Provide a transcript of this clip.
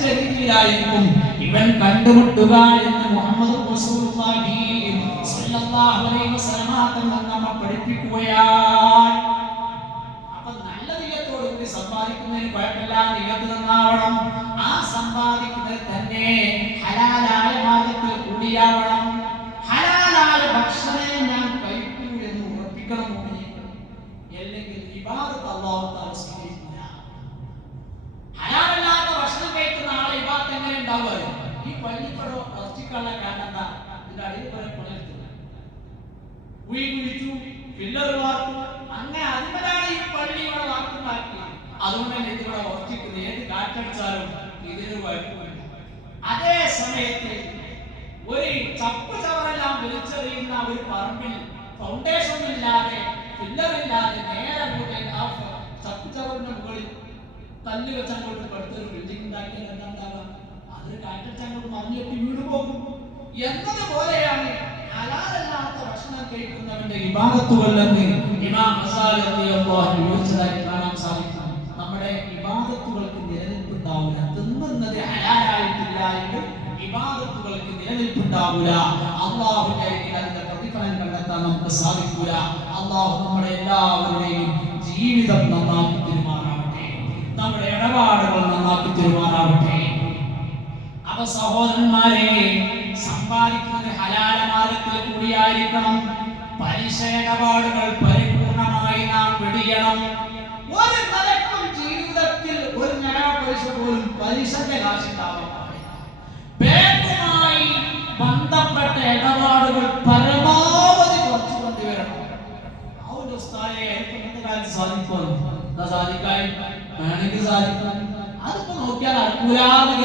പഠിപ്പിച്ച രീതിയിലായിരിക്കും ഇവൻ കണ്ടുമുട്ടുക എന്ന് മുഹമ്മദ് റസൂലുള്ളാഹി സ്വല്ലല്ലാഹു അലൈഹി വസല്ലം നമ്മെ പഠിപ്പിക്കുകയാണ്. അപ്പോൾ നല്ല നിയ്യത്തോടുകൂടി സമ്പാദിക്കുന്നതിന് കുഴപ്പമില്ല, നിയ്യത്ത് നന്നാവണം. ആ സമ്പാദിക്കുന്നത് തന്നെ ഹലാലായ മാർഗത്തിൽ കൂടിയാവണം. ഹലാലായ ഭക്ഷണമേ ഞാൻ കഴിക്കൂ എന്ന് ഉറപ്പിക്കണം. അല്ലെങ്കിൽ ഇബാദത്ത് അല്ലാഹു തആല സ്വീകരിക്കില്ല. ഹലാലല്ലാത്ത ഭക്ഷണം കഴിക്കുന്ന ആളെ ഇബാദത്ത് എങ്ങനെ ഉണ്ടാവുക? ഈ പള്ളിപ്പടോ ഇറച്ചിക്കള്ള കാരണം എന്താ? ഇതിന്റെ അടിയിൽ കുറെ പണിയെടുത്തില്ല, കുഴിച്ചു, പില്ലർ വാർത്തു, അങ്ങനെ അതിനാണ് ഈ പള്ളി ഇവിടെ വാർത്തുണ്ടാക്കി. അതുകൊണ്ട് തന്നെ ഇതിവിടെ ഉറച്ചിക്കുന്നത്. ഏത് കാറ്റടിച്ചാലും ഇതിന് കുഴപ്പമില്ല. അതേ സമയത്ത് ഒരു ചപ്പ് ചവറെല്ലാം വലിച്ചെറിയുന്ന ഒരു പറമ്പിൽ ഫൗണ്ടേഷൻ ഇല്ലാതെ പില്ലറില്ലാതെ നേരെ ചപ്പ് ചവറിന്റെ മുകളിൽ തല്ല് വെച്ചങ്ങോട്ട് പടുത്തൊരു ബിൽഡിംഗ് ഉണ്ടാക്കിയാൽ എന്താ ഉണ്ടാവുക? അതൊരു കാറ്റടിച്ചങ്ങോട്ട് മറിഞ്ഞിട്ട് വീട് പോകും എന്നതുപോലെയാണ് ഹലാലല്ലാത്ത ഭക്ഷണം കഴിക്കുന്നവന്റെ ഇബാദത്തുകളിലെന്ന് ഇമാം ഗസാലി റളിയല്ലാഹു അൻഹു വിവരിച്ചതായി കാണാൻ സാധിക്കും. നമ്മുടെ ഇബാദത്തുകൾക്ക് നിലനിൽപ്പുണ്ടാവില്ല. തിന്നുന്നത് ഹലാലായിട്ടില്ല എങ്കിൽ ഇബാദത്തുകൾക്ക് നിലനിൽപ്പുണ്ടാവില്ല. അല്ലാഹുവിന്റെ അരികിൽ അതിന്റെ പ്രതിഫലം കണ്ടെത്താൻ നമുക്ക് സാധിക്കില്ല. അല്ലാഹു നമ്മുടെ എല്ലാവരുടെയും ജീവിതം നന്നാക്കി തരുമാറാവട്ടെ, നമ്മുടെ ഇടപാടുകൾ നന്നാക്കി തരുമാറാവട്ടെ. അപ്പൊ സഹോദരന്മാരെ, സമ്പാദിക്കുന്നത് ഹലാല മാർഗത്തിൽ കൂടിയായിരിക്കണം. പലിശ ഇടപാടുകൾ പരിപൂർണമായി നാം വെടിയണം. ഒരു നിലക്കും ജീവിതത്തിൽ ഒരു നയാ പൈസ പോലും പലിശന്റെ കാശുണ്ടാവാൻ പാടില്ല. ബാങ്കുമായി ബന്ധപ്പെട്ട ഇടപാടുകൾ പരമാവധി കുറച്ചു കൊണ്ടുവരണം. ആ ഒരു ഉസ്താദെ ഇന്നത്തെ കാലത്ത് സാധിക്കുമോ? സാധിക്കാൻ വേണമെങ്കിൽ സാധിക്കാം. അതിപ്പോ നോക്കിയാൽ അർക്കൂല.